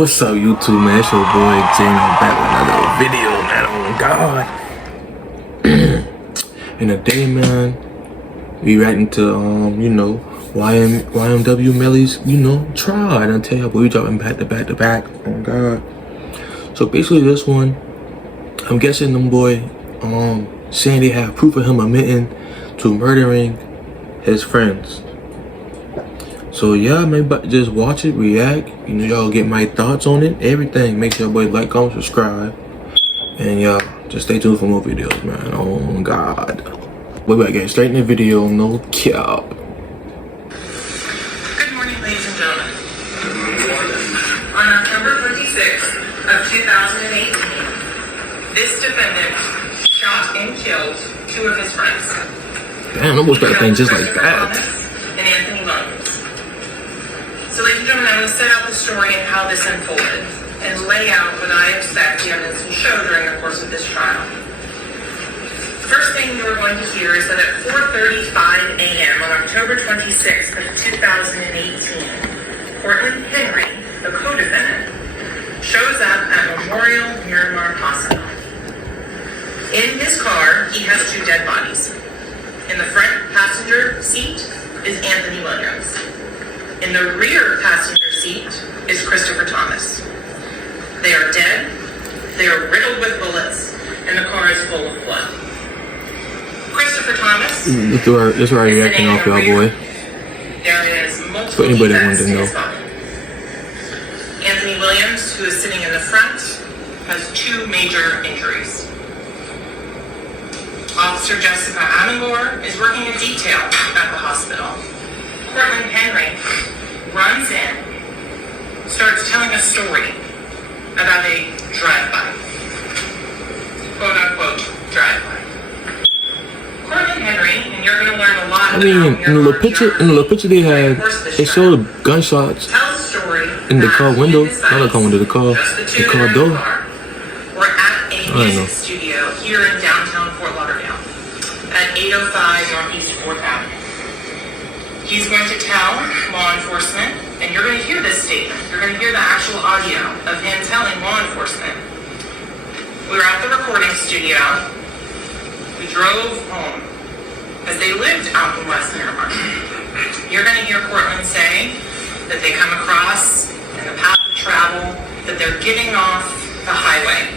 What's up, YouTube, man? It's your boy Jamie back with another video, man. Oh God! In a day, man, we reacting to YNW Melly's try. And I tell you, we dropping back to back. Oh God! So basically, this one, I'm guessing them boy saying they have proof of him admitting to murdering his friends. So yeah, maybe just watch it, react, y'all get my thoughts on it, everything. Make sure everybody like, comment, subscribe, and y'all just stay tuned for more videos, man. Oh God. We're back getting straight in the video, no cap. Good morning, ladies and gentlemen. On October 26th of 2018, this defendant shot and killed two of his friends. Damn, almost that thing just like that. And Anthony Melly. So, ladies and gentlemen, I'm going to set out the story and how this unfolded, and lay out what I expect the evidence will show during the course of this trial. First thing you're going to hear is that at 4:35 a.m. on October 26th of 2018, Cortland Henry, the co-defendant, shows up at Memorial Miramar Hospital. In his car, he has two dead bodies. In the front passenger seat is Anthony Williams. In the rear passenger seat is Christopher Thomas. They are dead, they are riddled with bullets, and the car is full of blood. Christopher Thomas. This is where you're acting off, y'all, boy. There is multiple For anybody that defects wanted to in know. his body. Anthony Williams, who is sitting in the front, has two major injuries. Officer Jessica Amangor is working a detail at the hospital. Cortland Henry runs in, starts telling a story about a drive-by. Quote-unquote drive-by. Cortland Henry, and you're going to learn a lot about in the little picture they had, they showed gunshots in the car window, not the car window, the car door. We're at a music studio here in downtown Fort Lauderdale at 805 Northeast 4th Avenue. He's going to tell law enforcement, and you're going to hear this statement. You're going to hear the actual audio of him telling law enforcement. We were at the recording studio. We drove home as they lived out in West Miramar. You're going to hear Cortland say that they come across in the path of travel, that they're getting off the highway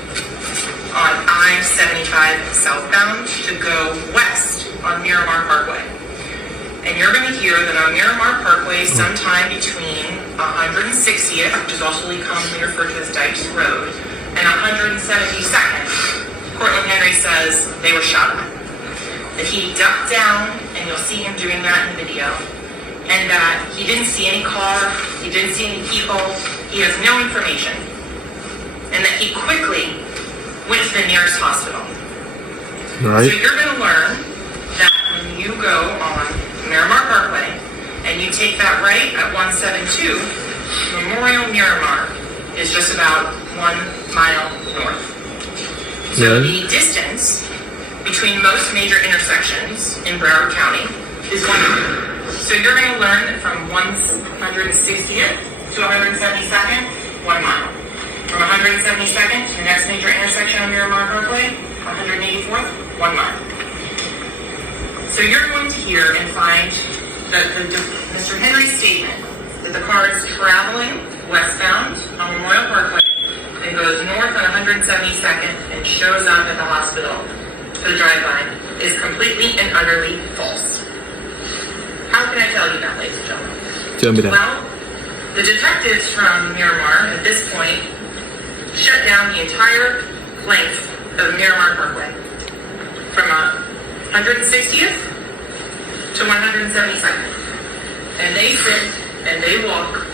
on I-75 southbound to go west on Miramar Parkway. And you're going to hear that on Miramar Parkway, sometime between 160th, which is also commonly referred to as Dykes Road, and 172nd, Cortland Henry says they were shot at. That he ducked down, and you'll see him doing that in the video, and that he didn't see any car, he didn't see any people, he has no information, and that he quickly went to the nearest hospital. Right. So you're going to learn that when you go on Miramar Parkway, and you take that right at 172, Memorial Miramar is just about 1 mile north. So the distance between most major intersections in Broward County is 1 mile. So you're going to learn that from 160th to 172nd, 1 mile. From 172nd to the next major intersection on Miramar Parkway, 184th, 1 mile. So you're going to hear and find that Mr. Henry's statement that the car is traveling westbound on Memorial Parkway and goes north on 172nd and shows up at the hospital for the drive-by is completely and utterly false. How can I tell you that, ladies and gentlemen? Tell me that. Well, the detectives from Miramar at this point shut down the entire length of Miramar Parkway from 160th to 172nd. And they sit and they walk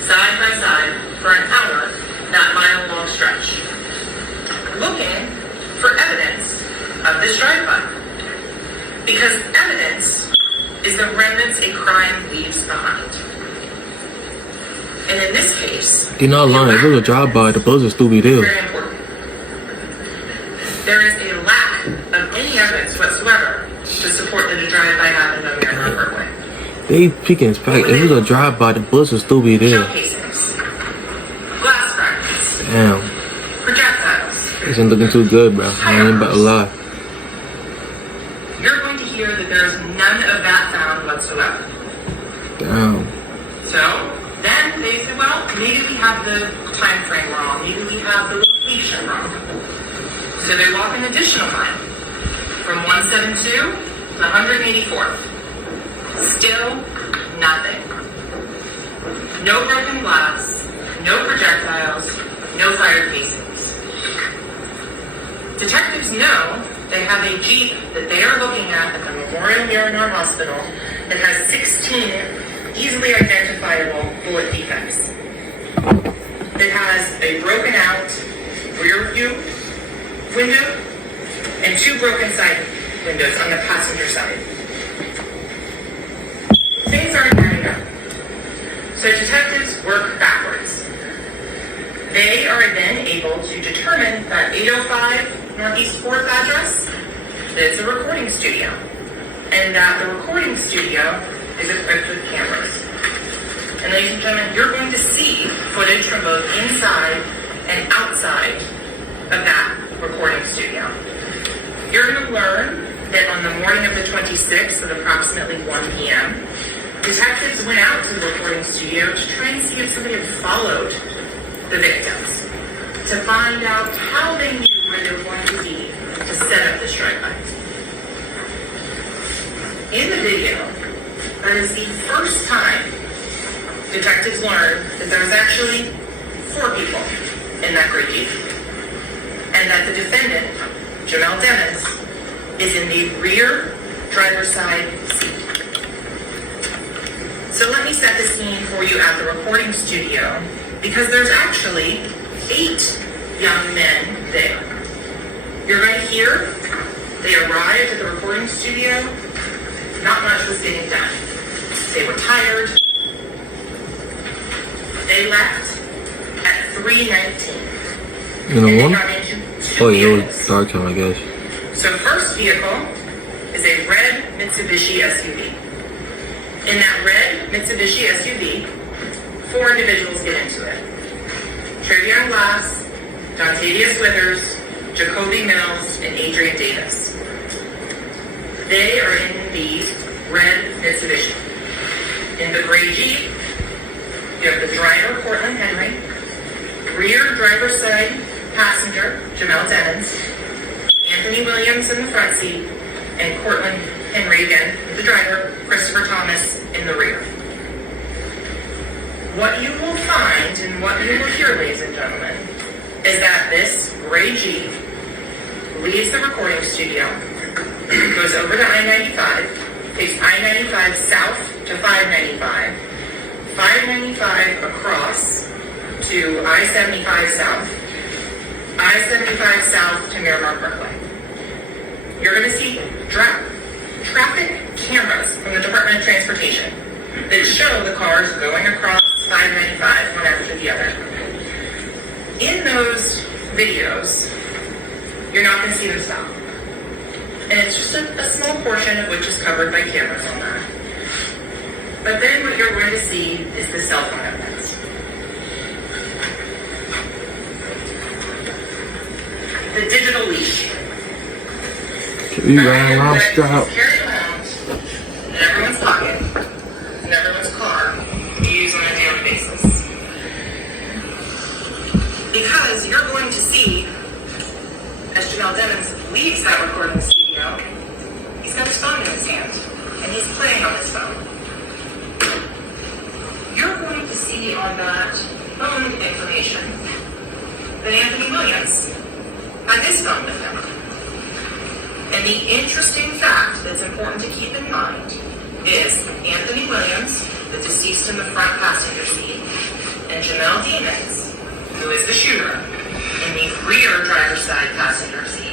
side by side for an hour, that mile-long stretch, looking for evidence of this drive-by. Because evidence is the remnants a crime leaves behind. And in this case, You're not lying. If it was a drive-by, the bullets would still be there. very important. There is a lack of any evidence whatsoever to support that a drive-by happened on Miramar Parkway. They picking back. If it was a drive-by, the bullets would still be there. Shell casings, glass This ain't looking too good, bro. I ain't about to lie. You're going to hear that there's none of that found whatsoever. Damn. So then they say, well, maybe we have the time frame wrong. Maybe we have the location wrong. So they walk an additional mile from 172 to 184th. Still nothing. No broken glass, no projectiles, no fired casings. Detectives know they have a Jeep that they are looking at the Memorial Miramar Hospital that has 16 easily identifiable bullet defects. It has a broken out rear view window and 2 broken side windows on the passenger side. Things aren't adding up. So detectives work backwards. They are then able to determine that 805 Northeast 4th address is a recording studio, and that the recording studio is equipped with cameras. And ladies and gentlemen, you're going to see footage from both inside and outside of that recording studio. You're going to learn that on the morning of the 26th at approximately 1 p.m., detectives went out to the recording studio to try and see if somebody had followed the victims, to find out how they knew where they were going to be to set up this drive-by. In the video, that is the first time detectives learned that there was actually 4 people in that gray Jeep, and that the defendant, Jamel Dennis, is in the rear driver's side seat. So let me set the scene for you at the recording studio, because there's actually 8 young men there. You're going to hear they arrived at the recording studio, not much was getting done. They were tired. They left at 3:19. You know and one? they got into 2 Oh, yeah, it vehicles. was dark time, I guess. So first vehicle is a red Mitsubishi SUV. In that red Mitsubishi SUV, 4 individuals get into it. Travion Glass, Dontavius Withers, Jacoby Mills, and Adrian Davis. They are in the red Mitsubishi. In the gray Jeep, you have the driver, Cortland Henry, rear driver's side passenger, Jamel Dennis, Anthony Williams in the front seat, and Cortland Henry again, the driver, Christopher Thomas in the rear. What you will find and what you will hear, ladies and gentlemen, is that this gray Jeep leaves the recording studio, goes over to I-95, takes I-95 south to 595, 595 across to I-75 south, I-75 south to Miramar Parkway. You're going to see traffic cameras from the Department of Transportation that show the cars going across 595 one after the other. In those videos, you're not going to see them stop. And it's just a small portion of which is covered by cameras on that. But then what you're going to see is the cell phone evidence. The digital leash. We ran around strap. Carried around in everyone's pocket, in everyone's car, you use on a daily basis. Because you're going to see, as Jamel Dennis leaves that recording studio, he's got his phone in his hand, and he's playing on his phone. You're going to see on that phone information that Anthony Williams had his phone with him. And the interesting fact that's important to keep in mind is Anthony Williams, the deceased in the front passenger seat, and Jamel Demons, who is the shooter, in the rear driver's side passenger seat,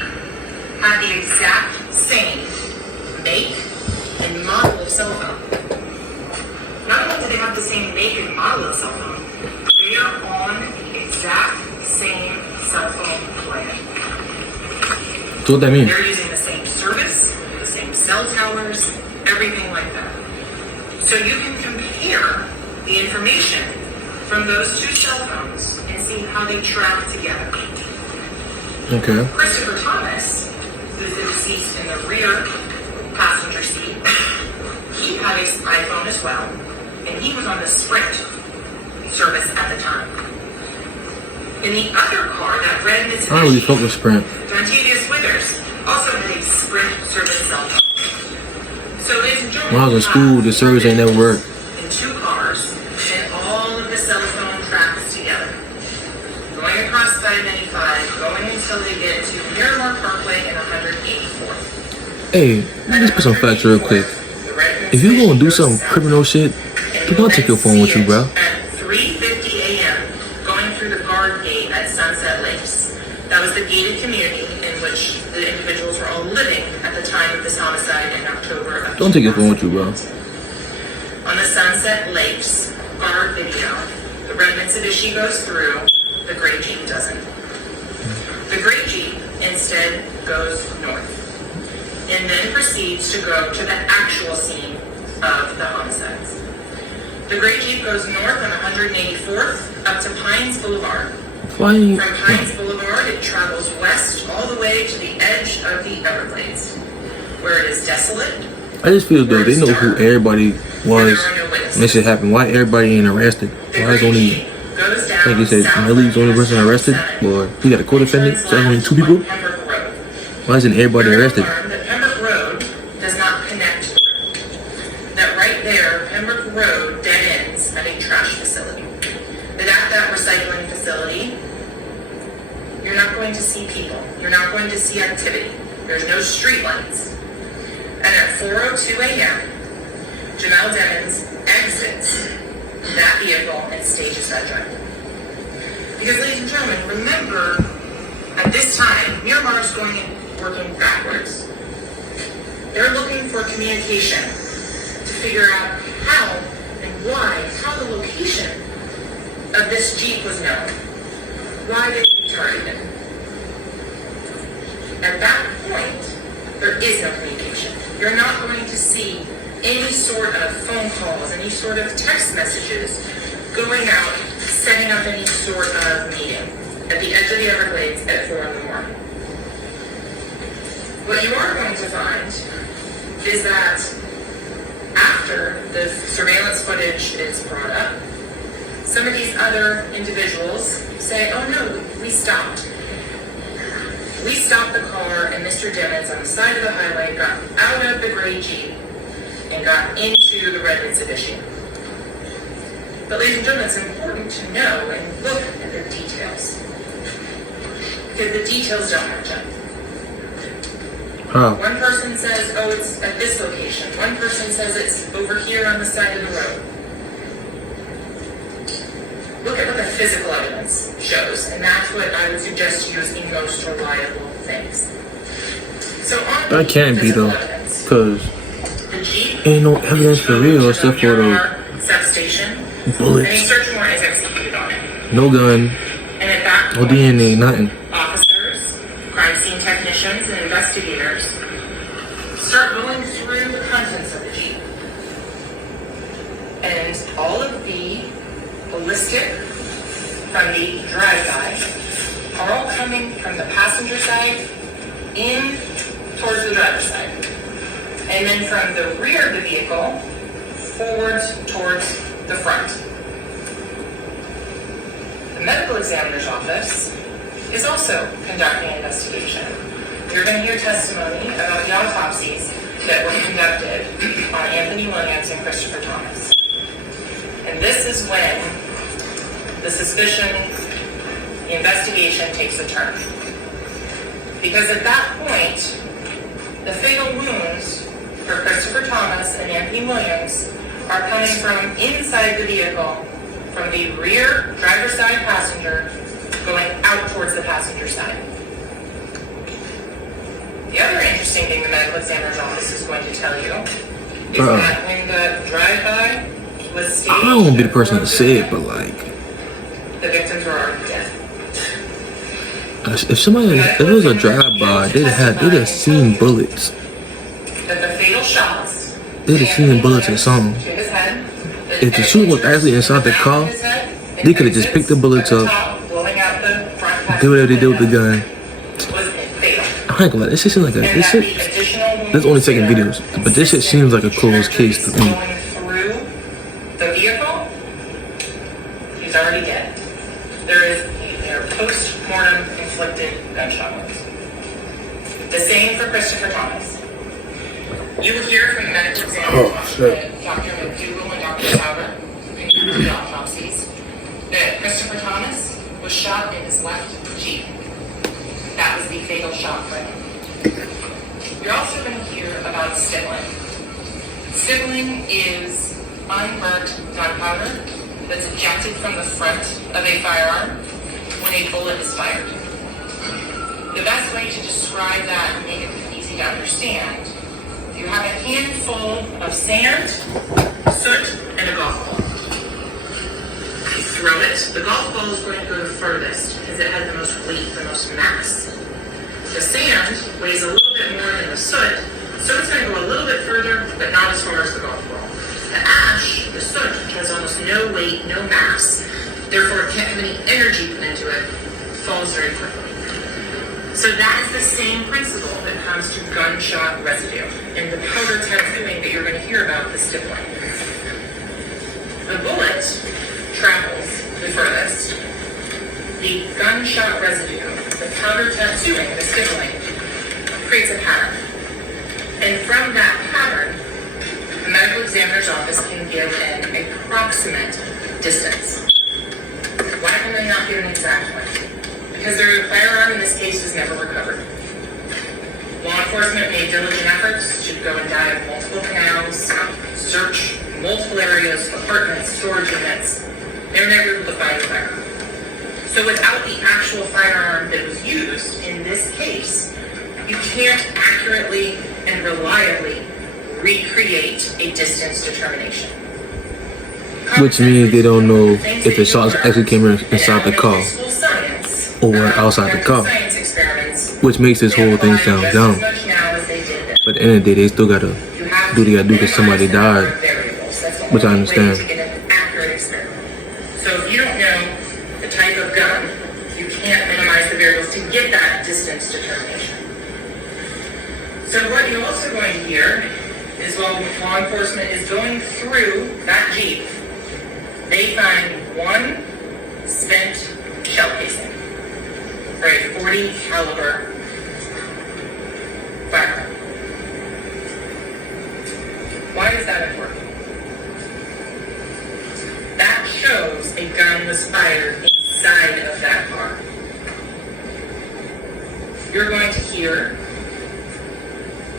have the exact same make and model of cell phone. Not only do they have the same make and model of cell phone, they are on the exact same cell phone plan. So what that means? They're using the same service, the same cell towers, everything like that. So you can compare the information, from those two cell phones and see how they track together. Okay. Christopher Thomas, who's the deceased in the rear passenger seat, he had his iPhone as well, and he was on the Sprint service at the time. In the other car, that red Mitsubishi, I don't really fuck with Sprint. Dontavius Withers also had a Sprint service cell phone. So ladies and gentlemen, When I was in school, the service ain't never worked. in two cars, and all of the cell phone tracks together, going across 595, going until they get to Miramar Parkway and 184th. Hey, let me just put some facts real quick. If you gonna do some criminal shit, you don't take your phone with you, bro. At 3:50 a.m., going through the guard gate at Sunset Lakes. That was the gated community in which the individuals were all living at the time of this homicide in October of Don't take your phone with you, bro. On the Sunset Lakes guard video, the red Mitsubishi goes through, the gray Jeep doesn't. The gray Jeep instead goes north and then proceeds to go to the actual scene of the homicides. The gray Jeep goes north on 184th up to Pines Boulevard. Why ain't From Pines Boulevard, it travels west all the way to the edge of the Everglades, where it is desolate. I just feel though they know who everybody was when this shit happened. Why everybody ain't arrested? Why is only, like you said, Melly's the only person arrested? Or he got a co-defendant, so there's only 2 people? Why isn't everybody arrested? That Pembroke Road does not connect to the road. That right there, Pembroke Road dead ends at a trash facility. That at that recycling facility, you're not going to see people. You're not going to see activity. There's no street lights. And at 4:02 a.m., Jamel Demmons exits that vehicle and stages that drive. Because, ladies and gentlemen, remember, at this time, Miramar is going and working backwards. They're looking for communication to figure out how and why, how the location of this Jeep was known. Why they would be targeted. At that point, there is no communication. You're not going to see any sort of phone calls, any sort of text messages going out, setting up any sort of meeting at the edge of the Everglades at 4 in the morning. What you are going to find is that after the surveillance footage is brought up, some of these other individuals say, oh no, we stopped. We stopped the car and Mr. Demmons on the side of the highway got out of the gray Jeep and got into the red Mitsubishi. But ladies and gentlemen, it's important to know and look at the details. Because the details don't match up. Huh. One person says, oh, it's at this location. One person says it's over here on the side of the road. Look at what the physical evidence shows, and that's what I would suggest to you as the most reliable things. So on That can't be though, evidence, cause the Jeep ain't no evidence for real except for the substation, and a bullets. search warrant is executed on it. No gun, And at that no point, DNA, nothing. officers, crime scene technicians, and investigators start going through the contents of the Jeep. And all of the ballistic from the drive-by are all coming from the passenger side in towards the driver's side. And then from the rear of the vehicle forwards towards the front. The medical examiner's office is also conducting an investigation. You're going to hear testimony about the autopsies that were conducted on Anthony Williams and Christopher Thomas. And this is when the suspicion, the investigation takes a turn. Because at that point, the fatal wounds for Christopher Thomas and Anthony Williams are coming from inside the vehicle, from the rear driver's side passenger going out towards the passenger side. The other interesting thing the medical examiner's office is going to tell you is that when the drive-by was staged, I don't want to be the person to say it, but like, the victims were already dead. if it was a drive-by, they'd have seen bullets. That the fatal shots, They'd have seen bullets or something. to his head, If the shooter was actually inside the car, they could have just picked the bullets up, blowing out the front did whatever they did with the gun, I ain't gonna lie, this shit seems like a, this shit, this is only second videos, but this shit seems like a closed case to me. Going through the vehicle, he's already dead. There are post-mortem inflicted gunshot wounds. The same for Christopher Thomas. You will hear from the medical examiner, Dr. McDougall and Dr. Sauber, in the autopsies, that Christopher Thomas was shot in his left cheek. That was the fatal shot for him. You're also going to hear about stippling. Stippling is unburnt gunpowder that's ejected from the front of a firearm when a bullet is fired. The best way to describe that and make it easy to understand, you have a handful of sand, soot, and a golf ball. You throw it. The golf ball is going to go the furthest because it has the most weight, the most mass. The sand weighs a little bit more than the soot, so it's going to go a little bit further, but not as far as the golf ball. The ash, the soot, has almost no weight, no mass. Therefore, it can't have any energy put into it. It falls very quickly. So that is the same principle that comes to gunshot residue and the powder tattooing that you're going to hear about with the stippling. The bullet travels the furthest. The gunshot residue, the powder tattooing, the stippling, creates a pattern. And from that pattern, the medical examiner's office can give an approximate distance. Why can they not give an exact one? Because their firearm in this case was never recovered. Law enforcement made diligent efforts to go and dive multiple canals, search multiple areas, apartments, storage units. They were never able to find the firearm. So without the actual firearm that was used in this case, you can't accurately and reliably recreate a distance determination. Which means they don't know if the shots actually came inside the car or outside the car, which makes this whole thing sound dumb. But at the end of the day, they still gotta do what they gotta do because somebody died, which I understand. So if you don't know the type of gun, you can't minimize the variables to get that distance determination. So what you're also going to hear is while law enforcement is going through that Jeep, they find one spent shell casing for a .40 caliber firearm. Why is that important? That shows a gun was fired inside of that car. You're going to hear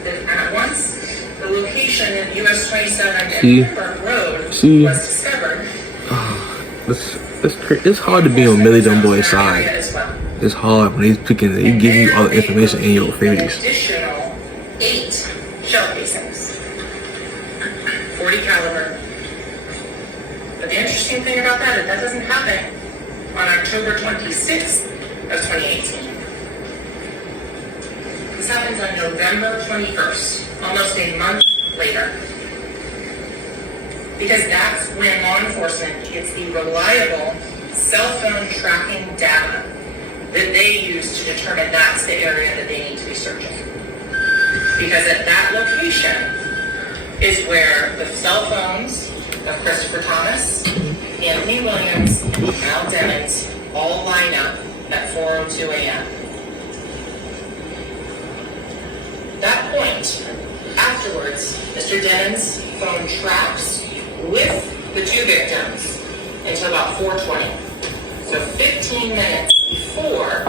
that at once the location of US 27 and Pembroke Road was discovered. It's hard to be on Melly Dumb Boy's side. It's hard when he's picking. He give you all the information in your face. Additional 8 shell casings, .40 caliber. But the interesting thing about that is that doesn't happen on October 26th of 2018. This happens on November 21st, almost a month later. Because that's when law enforcement gets the reliable cell phone tracking data that they use to determine that's the area that they need to be searching. Because at that location is where the cell phones of Christopher Thomas, Anthony Williams, and Al Demmons all line up at 4:02 a.m. That point, afterwards, Mr. Demmons' phone tracks with the 2 victims until about 4:20. So 15 minutes before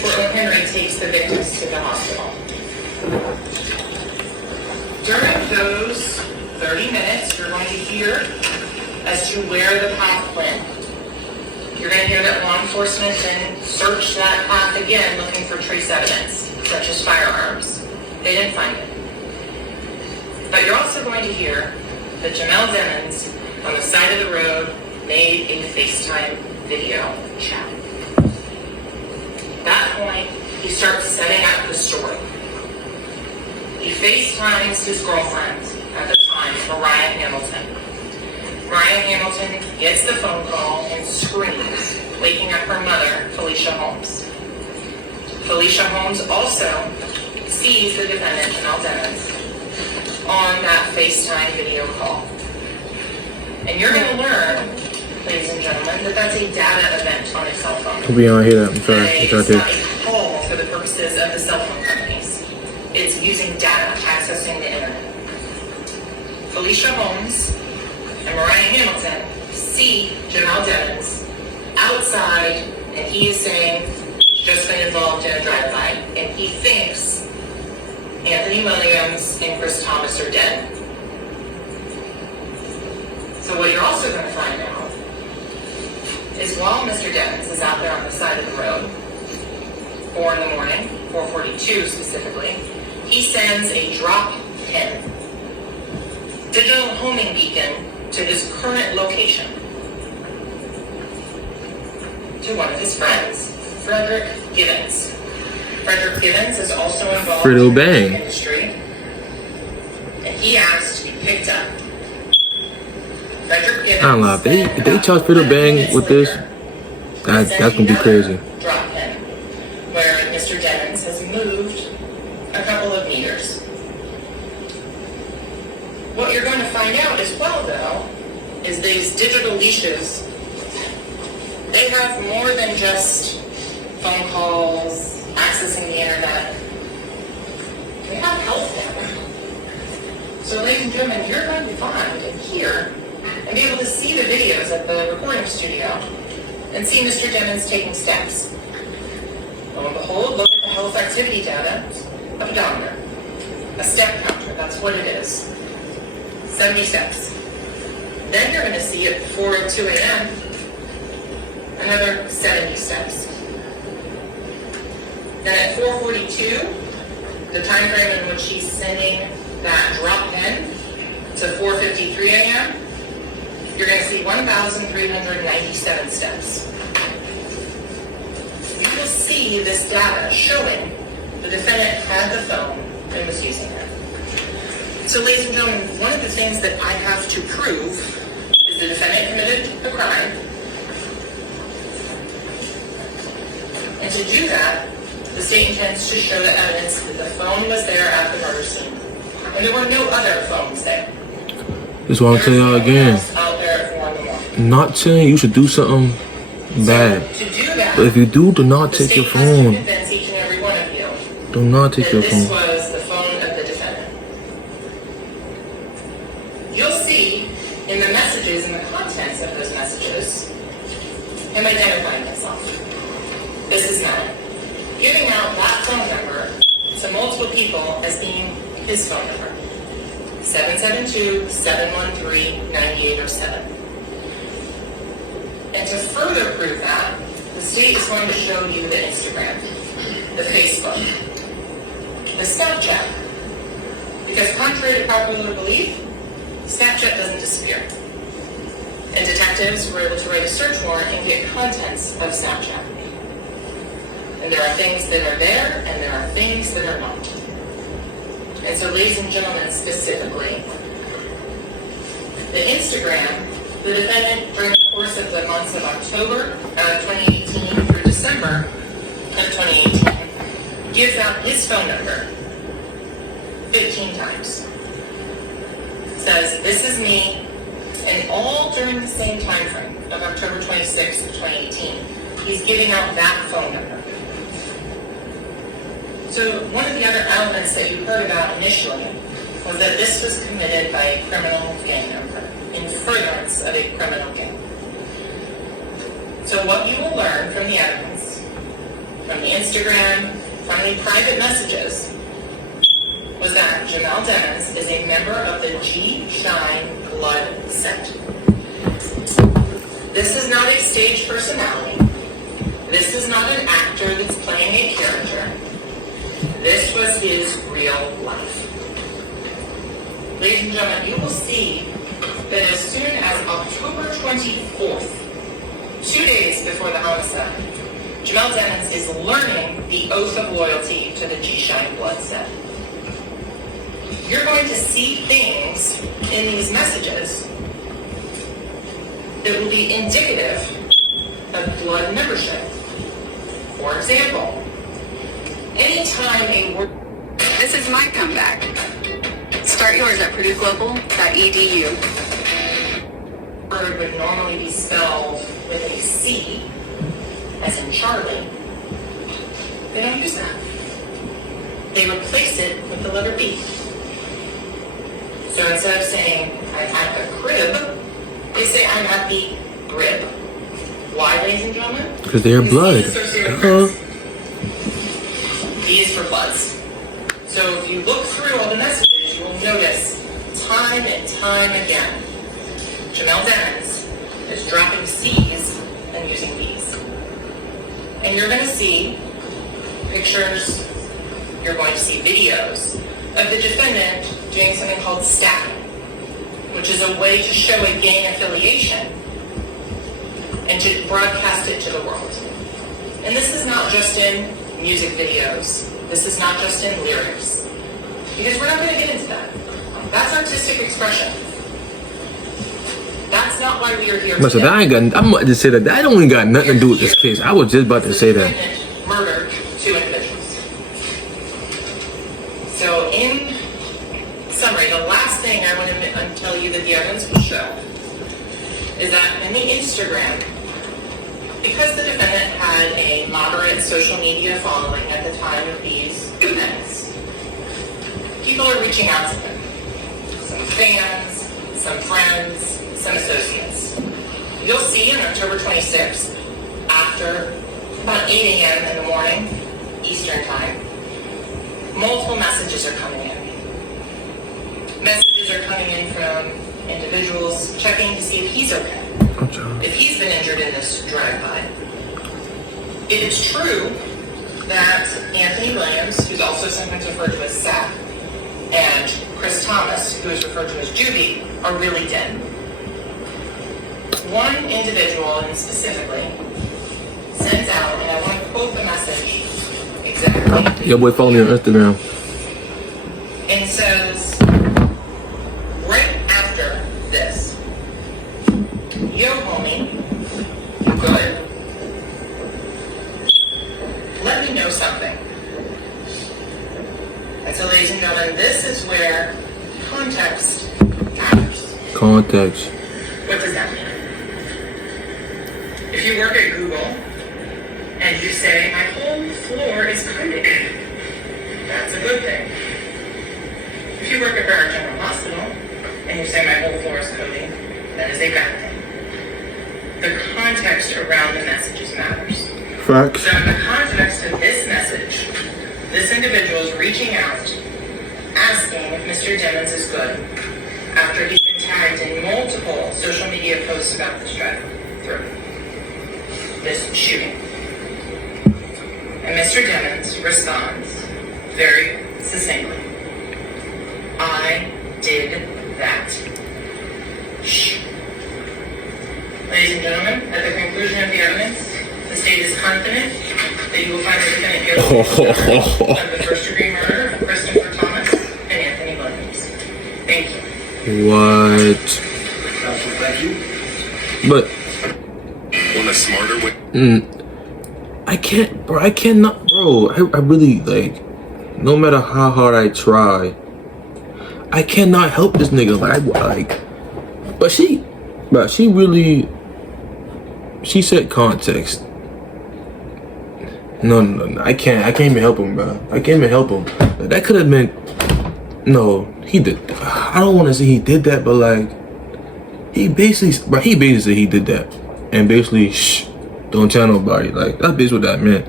Portland Henry takes the victims to the hospital. During those 30 minutes, you're going to hear as to where the path went. You're going to hear that law enforcement then searched that path again looking for trace evidence, such as firearms. They didn't find it. But you're also going to hear that Jamel Demmons, on the side of the road, made a FaceTime video chat. At that point, he starts setting up the story. He FaceTimes his girlfriend at the time, Mariah Hamilton. Mariah Hamilton gets the phone call and screams, waking up her mother, Felicia Holmes. Felicia Holmes also sees the defendant, Janelle Demons, on that FaceTime video call. And you're going to learn, ladies and gentlemen, that that's a data event on a cell phone. Hope you don't hear that. I'm sorry. It's not a call for the purposes of the cell phone companies. It's using data, accessing the internet. Felicia Holmes and Mariah Hamilton see Janelle Demons outside, and he is saying he's just been involved in a drive-by, and he thinks Anthony Williams and Chris Thomas are dead. So what you're also going to find out is while Mr. Demons is out there on the side of the road, 4 in the morning, 4:42 specifically, he sends a drop pin digital homing beacon to his current location to one of his friends, Frederick Gibbons. Frederick Gibbons is also involved in the music industry, and he asked to be picked up. Frederick Gibbons. I don't know if they charge Fiddle Bang with this. That's gonna be crazy. Drop pin, where Mr. Demons has moved a couple of meters. What you're going to find out as well, though, is these digital leashes, they have more than just phone calls, accessing the internet. They have health data. So, ladies and gentlemen, you're going to find and hear and be able to see the videos at the recording studio and see Mr. Demons taking steps. Lo and behold, look at the health activity data, a pedometer, a step counter, that's what it is. 70 steps. Then you're going to see at 4:02 a.m. another 70 steps. Then at 4:42, the time frame in which he's sending that drop pin to 4:53 a.m., you're going to see 1,397 steps. You will see this data showing the defendant had the phone and was using it. So, ladies and gentlemen, one of the things that I have to prove is the defendant committed a crime. And to do that, the state intends to show the evidence that the phone was there at the murder scene. And there were no other phones there. That's why I'll tell y'all again. Out there at 4 in the morning. Not saying you should do something bad. So, to do that, but if you do not take your phone. convince each and every one of you Do not take your phone. this was the phone of the defendant. You'll see in the messages and the contents of those messages him identifying himself. This is Melly. Giving out that phone number to multiple people as being his phone number. 772-713-9807. And to further prove that, the state is going to show you the Instagram, the Facebook, the Snapchat. Because contrary to popular belief, Snapchat doesn't disappear. And detectives were able to write a search warrant and get contents of Snapchat. And there are things that are there, and there are things that are not. And so, ladies and gentlemen, specifically, the Instagram, the defendant, during the course of the months of October 2018 through December of 2018, gives out his phone number 15 times. Says, this is me, and all during the same time frame of October 26th of 2018, he's giving out that phone number. So one of the other elements that you heard about initially was that this was committed by a criminal gang member in furtherance of a criminal gang. So what you will learn from the evidence, from the Instagram, from the private messages, was that Janelle Demons is a member of the G Shine Blood set. This is not a stage personality. This is not an actor that's playing a character. This was his real life. Ladies and gentlemen, you will see that as soon as October 24th, 2 days before the homicide, Janelle Demons is learning the oath of loyalty to the G Shine Blood set. You're going to see things in these messages that will be indicative of blood membership. For example, anytime a word, this to my comeback. Start yours at purdueglobal.edu. Word would normally be spelled with a C, as in Charlie. They don't use that. They replace it with the letter B. So instead of saying, I'm at the crib, they say, I'm at the rib. Why, ladies and gentlemen? Because they are blood. B is for bloods. So if you look through all the messages, you will notice time and time again, Jamel Dennis is dropping C's and using B's. And you're going to see pictures, you're going to see videos of the defendant doing something called stacking, which is a way to show a gang affiliation and to broadcast it to the world. And this is not just in music videos. This is not just in lyrics. Because we're not going to get into that. That's artistic expression. That's not why we are here But so that ain't got, I'm about to say that don't even got nothing to do with this case. I was just about to say that. Murdered 2 individuals. So in summary, the last thing I want to tell you that the evidence will show is that in the Instagram, because the defendant had a moderate social media following at the time of these events, people are reaching out to him. Some fans, some friends, some associates. You'll see on October 26th, after about 8 a.m. in the morning, Eastern time, multiple messages are coming in. Messages are coming in from individuals checking to see if he's okay. If he's been injured in this drive-by. It is true that Anthony Williams, who's also sometimes referred to as Sap, and Chris Thomas, who is referred to as Juby, are really dead. One individual, and specifically, sends out, and I want to quote the message exactly. Your boy follow me on Instagram. And says, right after this, yo, homie, good. Let me know something. And so, ladies and gentlemen, this is where context matters. Context. What does that mean? If you work at Google and you say, my whole floor is coding, that's a good thing. If you work at Barrett General Hospital and you say, my whole floor is coding, that is a bad thing. The context around the messages matters. Facts. So in the context of this message, this individual is reaching out, asking if Mr. Demmons is good, after he's been tagged in multiple social media posts about this drive-through, this shooting. And Mr. Demmons responds very succinctly, I did that. Shh. Ladies and gentlemen, at the conclusion of the evidence, the state is confident that you will find the defendant guilty of the first-degree murder of Christopher Thomas and Anthony Williams. Thank you. What? Thank you. But Want a smarter way? I can't, bro. I cannot, bro. I really, like, no matter how hard I try, I cannot help this nigga. But she really, she said context. No, I can't even help him, bro. I can't even help him. Like, that could have been, no, he did. I don't want to say he did that, but like, he basically said he did that, and basically, shh, don't tell nobody. Like, that's basically what that meant.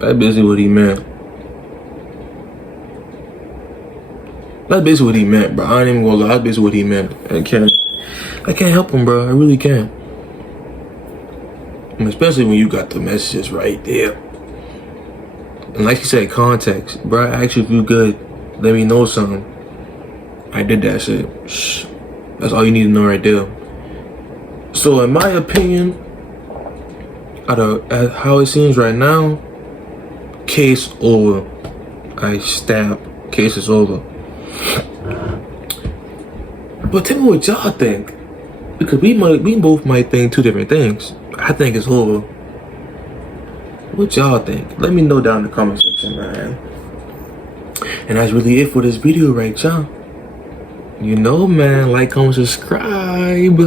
That's basically what he meant. That's basically what he meant, bro. I ain't even gonna lie. That's basically what he meant. I can't help him, bro. I really can't. And especially when you got the messages right there. And like you said, context. Bro, I asked you if you good. Let me know something. I did that shit. Shh. That's all you need to know right there. So in my opinion, at how it seems right now, case over. I stamp. Case is over. But tell me what y'all think. Because we both might think two different things. I think it's over. What y'all think? Let me know down in the comment section, man. And that's really it for this video, right, y'all? You know, man, like, comment, subscribe.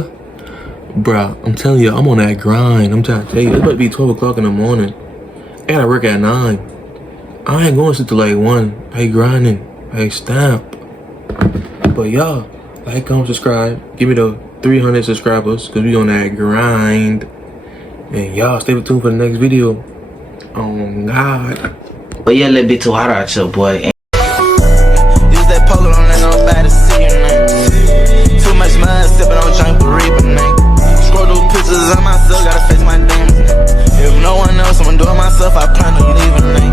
Bruh, I'm telling you, I'm on that grind. I'm trying to tell you, it's about to be 12 o'clock in the morning. I gotta work at 9. I ain't going to sleep till like 1. I grinding. I stamp. But y'all, like, comment, subscribe. Give me the 300 subscribers, because we on that grind. And y'all, stay tuned for the next video. Oh, God. But yeah, a little bit too hot out here, boy. Use that polo, don't let nobody see you, man. Too much mud, sipping on drink, Reaper, man. Scroll through pictures of myself, gotta face my demons, man. If no one else, I'm doing myself, I plan on leaving, man.